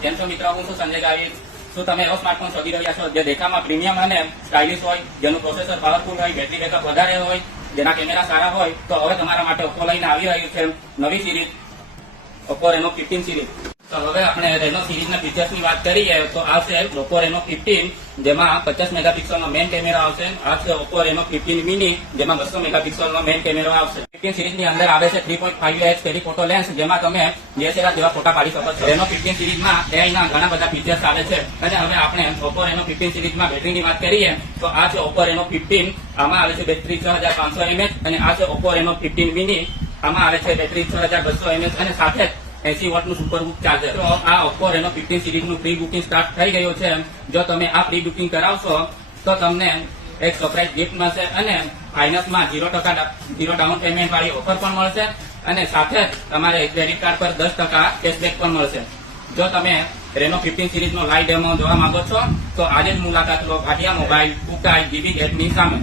કેમ છો મિત્રો, હું છું સંજય ગાવિત. શું તમે એવો સ્માર્ટફોન શોધી રહ્યા છો જે દેખામાં પ્રીમિયમ અને સ્ટાઇલિશ હોય, જેનું પ્રોસેસર પાવરફુલ હોય, બેટરી બેકઅપ વધારે હોય, જેના કેમેરા સારા હોય? તો હવે તમારા માટે ઓપ્પો લઈને આવી રહ્યું છે નવી સિરીઝ, ઓપ્પો રેનો 15 સિરીઝ. તો હવે આપણે રેનો સિરીઝના ફીચર્સની વાત કરીએ તો આવશે ઓપ્પો રેનો 15, જેમાં 50 મેગાપિક્સલનો મેઇન કેમેરો આવશે. આવશે ઓપ્પો રેનો 15 મિની, જેમાં 200 મેગાપિક્સલનો મેઇન કેમેરો આવશે. 15 સિરીઝની અંદર આવે છે 3.5x ટેલિફોટો લેન્સ, જેમાં તમે DSLR જેવા ફોટા પાડી શકો છો. રેનો 15 સિરીઝમાં AI ના ઘણા બધા ફીચર્સ આવે છે. અને હવે આપણે ઓપ્પો રેનો 15 સિરીઝમાં બેટરીની વાત કરીએ તો આ છે ઓપ્પો રેનો 15. આમાં આવે છે બેટરી 6500 mAh, અને આ છે ઓપ્પો રેનો 15 મિની. આમાં આવે છે બેટરી 6200 mAh અને સાથે 80 વોટનું સુપર બુક ચાર્જર. તો આ ઓપ્પો રેનો 15 સિરીઝનું પ્રી બુકિંગ સ્ટાર્ટ થઈ ગયું છે. જો તમે આ પ્રી બુકિંગ કરાવશો તો તમને એક સરપ્રાઈઝ ગિફ્ટ મળશે, અને ફાઇનાન્સમાં 0% ડાઉન પેમેન્ટ વાળી ઓફર પણ મળશે, અને સાથે જ તમારે ક્રેડિટ કાર્ડ પર 10% કેશબેક પણ મળશે. જો તમે રેનો 15 સિરીઝનો લાઈવ ડેમો જોવા માંગો છો તો આજે જ મુલાકાત લો ભાટિયા મોબાઈલ, ઉકાઈ, જીબી ગેટની સામે.